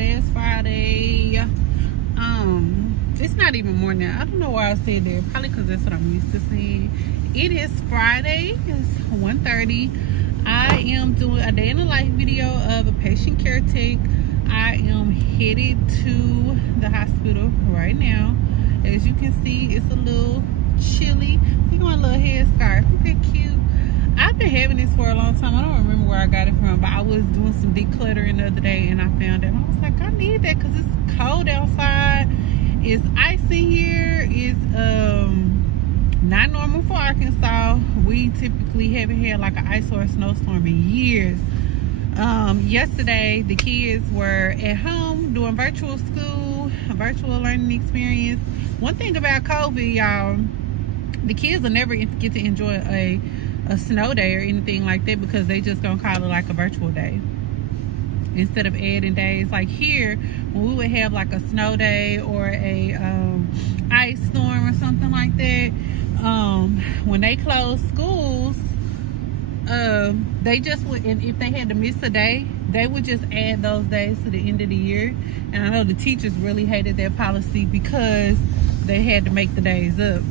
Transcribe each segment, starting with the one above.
Today is Friday. It's not even morning. I don't know why I said that. Probably because that's what I'm used to saying. It is Friday. It's 1:30. I am doing a day in the life video of a patient care tech. I am headed to the hospital right now. As you can see, it's a little chilly. We got a little headscarf. Isn't that cute? I've been having this for a long time. I don't remember where I got it from, but I was doing some decluttering the other day and I found it. I was like, I need that because it's cold outside. It's icy here. It's not normal for Arkansas. We typically haven't had like an ice or a snowstorm in years. Yesterday the kids were at home doing virtual school, a virtual learning experience. One thing about COVID, y'all, the kids will never get to enjoy a snow day or anything like that because they just gonna call it like a virtual day instead of adding days. Like here, when we would have like a snow day or a ice storm or something like that, when they closed schools, they just would, and if they had to miss a day, they would just add those days to the end of the year. And I know the teachers really hated that policy because they had to make the days up.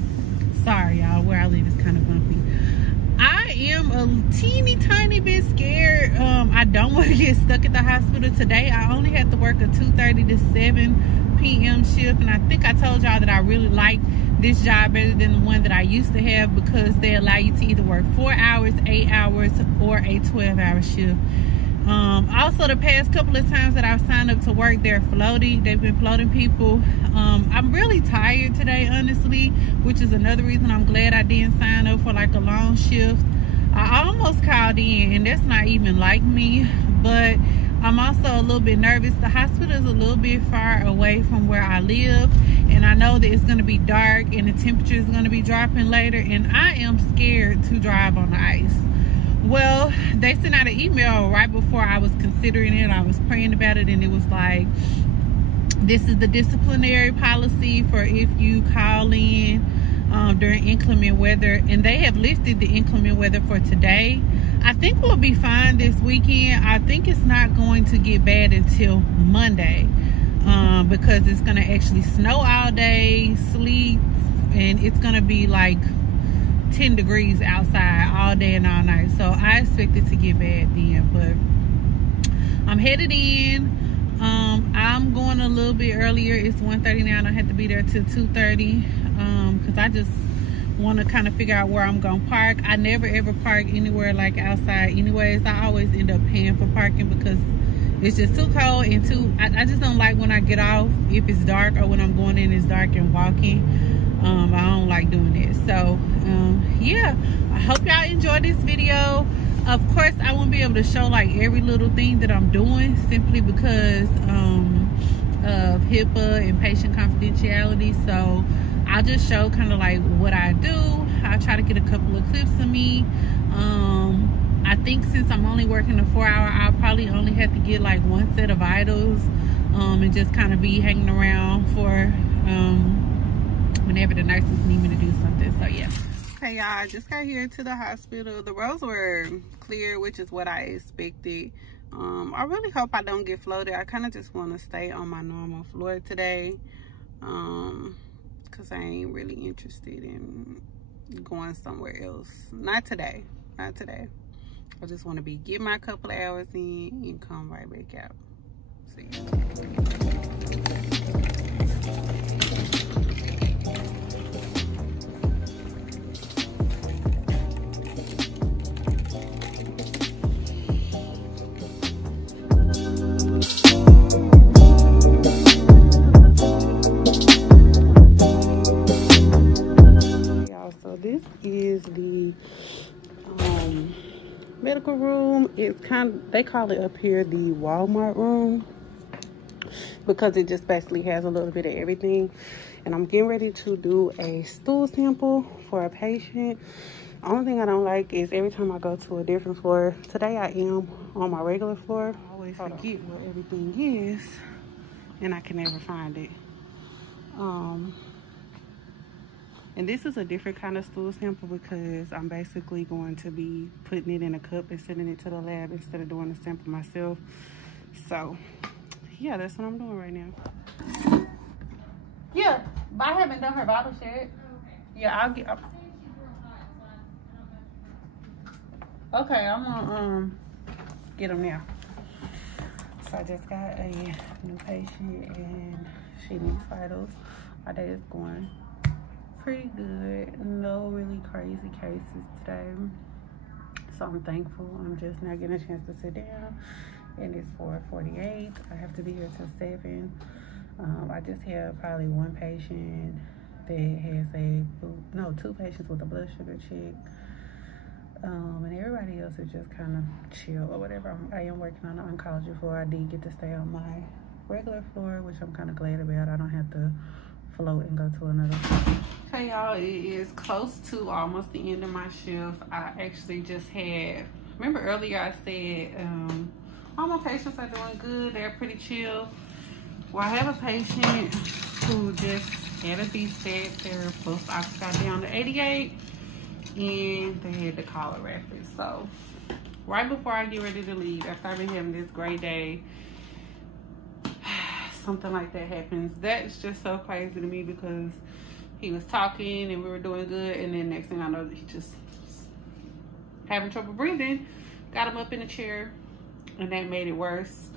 Sorry y'all, where I live is kind of bumpy. I am a teeny tiny bit scared. I don't want to get stuck at the hospital today. I only had to work a 2:30 to 7 p.m. shift, and I think I told y'all that I really like this job better than the one that I used to have because they allow you to either work 4 hours, 8 hours, or a 12-hour shift. Also, the past couple of times that I've signed up to work, they're floating. They've been floating people. I'm really tired today, honestly, which is another reason I'm glad I didn't sign up for like a long shift. I almost called in, and that's not even like me, but I'm also a little bit nervous. The hospital is a little bit far away from where I live, and I know that it's going to be dark and the temperature is going to be dropping later, and I am scared to drive on the ice. Well, they sent out an email right before I was considering it. I was praying about it, and it was like, this is the disciplinary policy for if you call in during inclement weather, and they have lifted the inclement weather for today. I think we'll be fine this weekend. I think it's not going to get bad until Monday because it's going to actually snow all day, sleet, and it's going to be like 10 degrees outside all day and all night. So I expect it to get bad then, but I'm headed in. I'm going a little bit earlier. It's 1:30 now, and I have to be there till 2:30 because I just want to kind of figure out where I'm gonna park. I never ever park anywhere like outside anyways. I always end up paying for parking because it's just too cold, and I just don't like when I get off if it's dark, or when I'm going in it's dark and walking. I don't like doing that. So yeah, I hope y'all enjoy this video. Of course I won't be able to show like every little thing that I'm doing simply because of HIPAA and patient confidentiality. So I'll just show kind of like what I do. I'll try to get a couple of clips of me. I think since I'm only working a 4-hour, I'll probably only have to get like one set of vitals and just kind of be hanging around for whenever the nurses need me to do something. So yeah. Okay y'all, I just got here to the hospital. The roads were clear, which is what I expected. I really hope I don't get floated. I kind of just want to stay on my normal floor today because I ain't really interested in going somewhere else. Not today. I just want to get my couple of hours in and come right back out. See you. This is the medical room. It's they call it up here the Walmart room because it just basically has a little bit of everything. And I'm getting ready to do a stool sample for a patient. Only thing I don't like is every time I go to a different floor. Today I am on my regular floor. I always forget what everything is and I can never find it. And this is a different kind of stool sample because I'm basically going to be putting it in a cup and sending it to the lab instead of doing the sample myself. So yeah, that's what I'm doing right now. Yeah, but I haven't done her bottle yet. Yeah, I'll get. Okay, I'm gonna get them now. So I just got a new patient and she needs vitals. My day is going pretty good. No really crazy cases today. So I'm thankful. I'm just now getting a chance to sit down. And it's 4:48. I have to be here till 7. I just have probably one patient that has two patients with a blood sugar check. And everybody else is just kind of chill or whatever. I am working on the oncology floor. I did get to stay on my regular floor, which I'm kind of glad about. I don't have to float and go to another floor. Okay, y'all, it is close to almost the end of my shift. I actually just had, remember earlier I said all my patients are doing good. They're pretty chill. Well, I have a patient who just had a VSAT. Their pulse ox got down to 88. And they had to call a rapid. So right before I get ready to leave, after I've been having this great day, something like that happens. That's just so crazy to me because he was talking and we were doing good, and then next thing I know, he just having trouble breathing. Got him up in a chair, and that made it worse.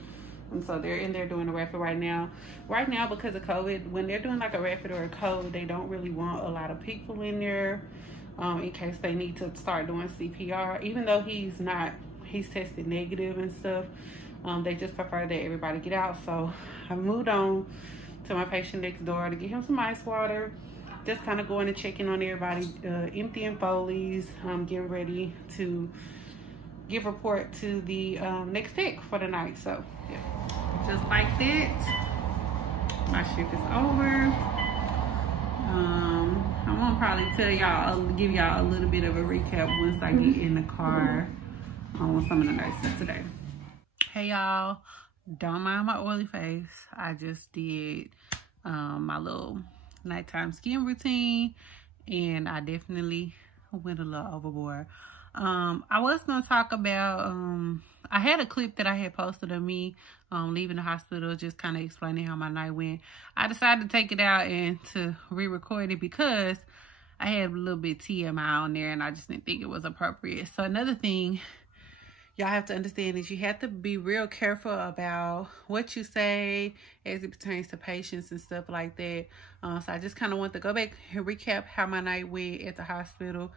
And so they're in there doing a rapid right now. Right now, because of COVID, when they're doing like a rapid or a code, they don't really want a lot of people in there. In case they need to start doing CPR, even though he's tested negative and stuff. They just prefer that everybody get out. So I moved on to my patient next door to get him some ice water, just kind of going and checking on everybody, emptying Foley's, getting ready to give report to the next tech for the night. So yeah, just like that, my shift is over. I'm gonna probably tell y'all, give y'all a little bit of a recap once I get in the car on some of the nurses today. Hey y'all, don't mind my oily face. I just did my little nighttime skin routine, and I definitely went a little overboard. I was gonna talk about, I had a clip that I had posted of me leaving the hospital, just kind of explaining how my night went. I decided to take it out and to re-record it because I had a little bit TMI on there and I just didn't think it was appropriate. So another thing y'all have to understand is you have to be real careful about what you say as it pertains to patients and stuff like that. So I just kind of want to go back and recap how my night went at the hospital.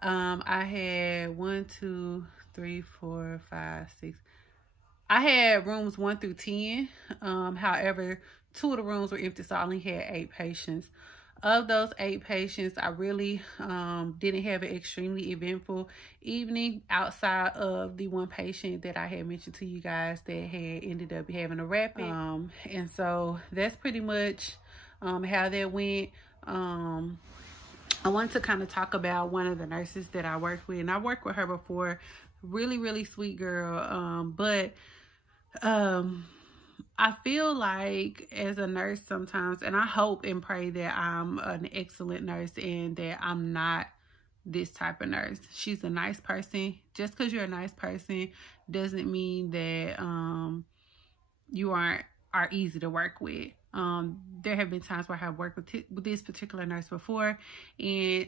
I had 1, 2, 3, 4, 5, 6. I had rooms 1 through 10. However, 2 of the rooms were empty, so I only had 8 patients. Of those 8 patients, I really didn't have an extremely eventful evening outside of the one patient that I had mentioned to you guys that had ended up having a rapid. And so that's pretty much how that went. I want to kind of talk about one of the nurses that I worked with, and I worked with her before. Really, really sweet girl. But I feel like as a nurse sometimes, and I hope and pray that I'm an excellent nurse and that I'm not this type of nurse. She's a nice person. Just because you're a nice person doesn't mean that you are easy to work with. There have been times where I have worked with this particular nurse before, and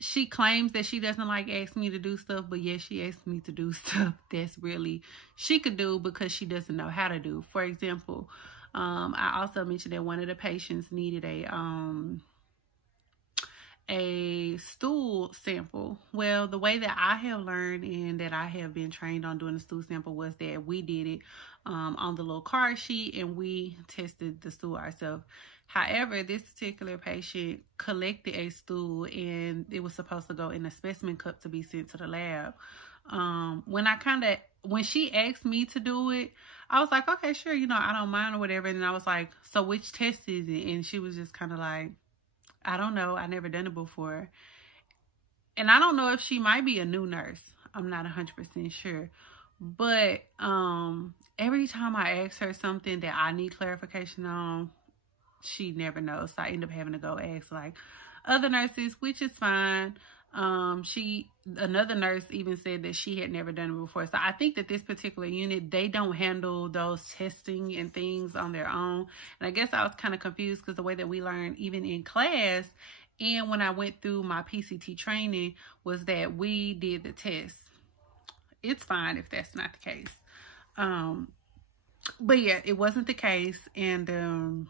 she claims that she doesn't like ask me to do stuff, but yes, she asks me to do stuff that's really she could do because she doesn't know how to do. For example, I also mentioned that one of the patients needed a stool sample. Well, the way that I have learned and that I have been trained on doing the stool sample was that we did it on the little card sheet and we tested the stool ourselves. However, this particular patient collected a stool and it was supposed to go in a specimen cup to be sent to the lab. When she asked me to do it, I was like, okay, sure, I don't mind or whatever. And I was like, so which test is it? And she was just kind of like, I don't know. I never done it before. And I don't know if she might be a new nurse. I'm not 100% sure. But every time I ask her something that I need clarification on, she never knows. So I end up having to go ask like other nurses, which is fine. Another nurse even said that she had never done it before. So I think that this particular unit, they don't handle those testing and things on their own. And I guess I was kind of confused because the way that we learn even in class and when I went through my PCT training was that we did the test. It's fine if that's not the case. But yeah, it wasn't the case. And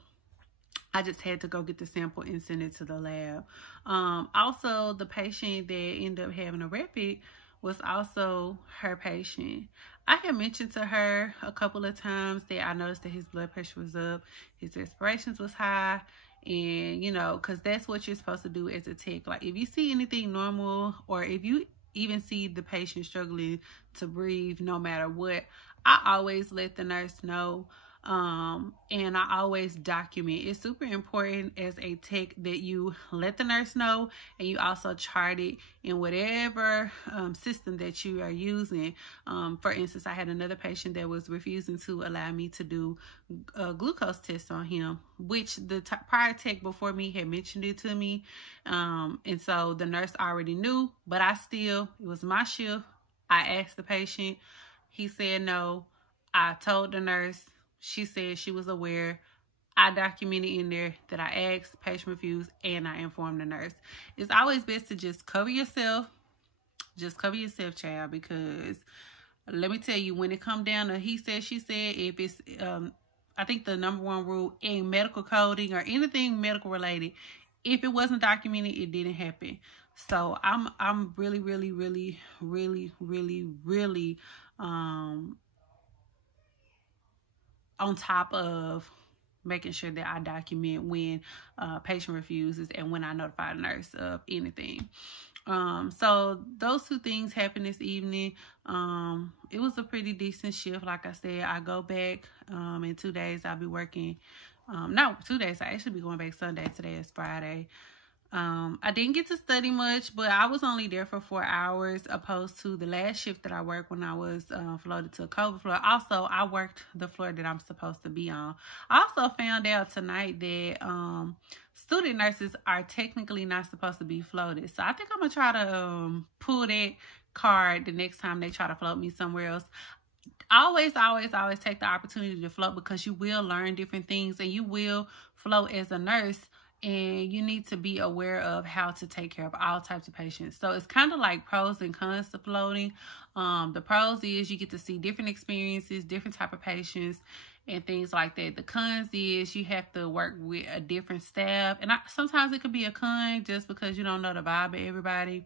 I just had to go get the sample and send it to the lab. Also, the patient that ended up having a rapid was also her patient. I had mentioned to her a couple of times that I noticed that his blood pressure was up, his respirations was high, and, you know, because that's what you're supposed to do as a tech. Like, if you see anything normal, or if you even see the patient struggling to breathe no matter what, I always let the nurse know. And I always document. It's super important as a tech that you let the nurse know, and you also chart it in whatever system that you are using. For instance, I had another patient that was refusing to allow me to do a glucose test on him, which the prior tech before me had mentioned it to me. And so the nurse already knew, but it was my shift. I asked the patient. He said no. I told the nurse. She said she was aware. I documented in there that I asked, patient refused, and I informed the nurse. It's always best to just cover yourself. Just cover yourself, child, because let me tell you, when it comes down to he said, she said, if it's, I think the #1 rule in medical coding or anything medical related, if it wasn't documented, it didn't happen. So I'm really on top of making sure that I document when patient refuses and when I notify the nurse of anything. So those two things happened this evening. It was a pretty decent shift. Like I said, I go back in 2 days. I'll be working. Not 2 days. I actually be going back Sunday. Today is Friday. I didn't get to study much, but I was only there for 4 hours opposed to the last shift that I worked when I was floated to a COVID floor. Also, I worked the floor that I'm supposed to be on. I also found out tonight that student nurses are technically not supposed to be floated. So I think I'm going to try to pull that card the next time they try to float me somewhere else. Always take the opportunity to float, because you will learn different things and you will float as a nurse. And you need to be aware of how to take care of all types of patients. So it's kind of like pros and cons to floating. The pros is you get to see different experiences, different type of patients, and things like that. The cons is you have to work with a different staff. And sometimes it could be a con just because you don't know the vibe of everybody.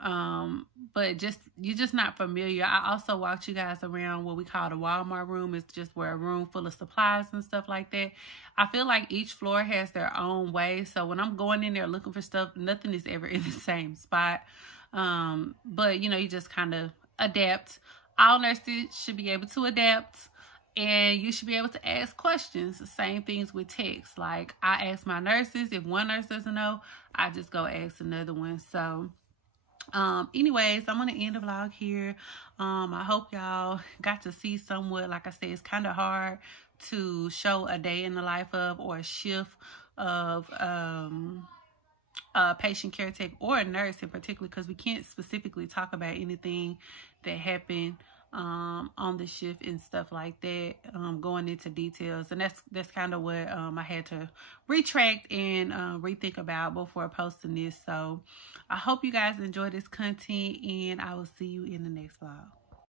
But you're just not familiar. I also walked you guys around what we call the Walmart room. It's just where a room full of supplies and stuff like that. I feel like each floor has their own way. So when I'm going in there looking for stuff, nothing is ever in the same spot. But you know, you just kind of adapt. All nurses should be able to adapt. And you should be able to ask questions. The same things with techs. Like, I ask my nurses. If one nurse doesn't know, I just go ask another one. So anyways, I'm going to end the vlog here. I hope y'all got to see somewhat. Like I said, it's kind of hard to show a day in the life of, or a shift of a patient care tech or a nurse in particular, because we can't specifically talk about anything that happened on the shift and stuff like that, going into details. And that's kind of what I had to retract and rethink about before posting this. So I hope you guys enjoy this content, and I will see you in the next vlog.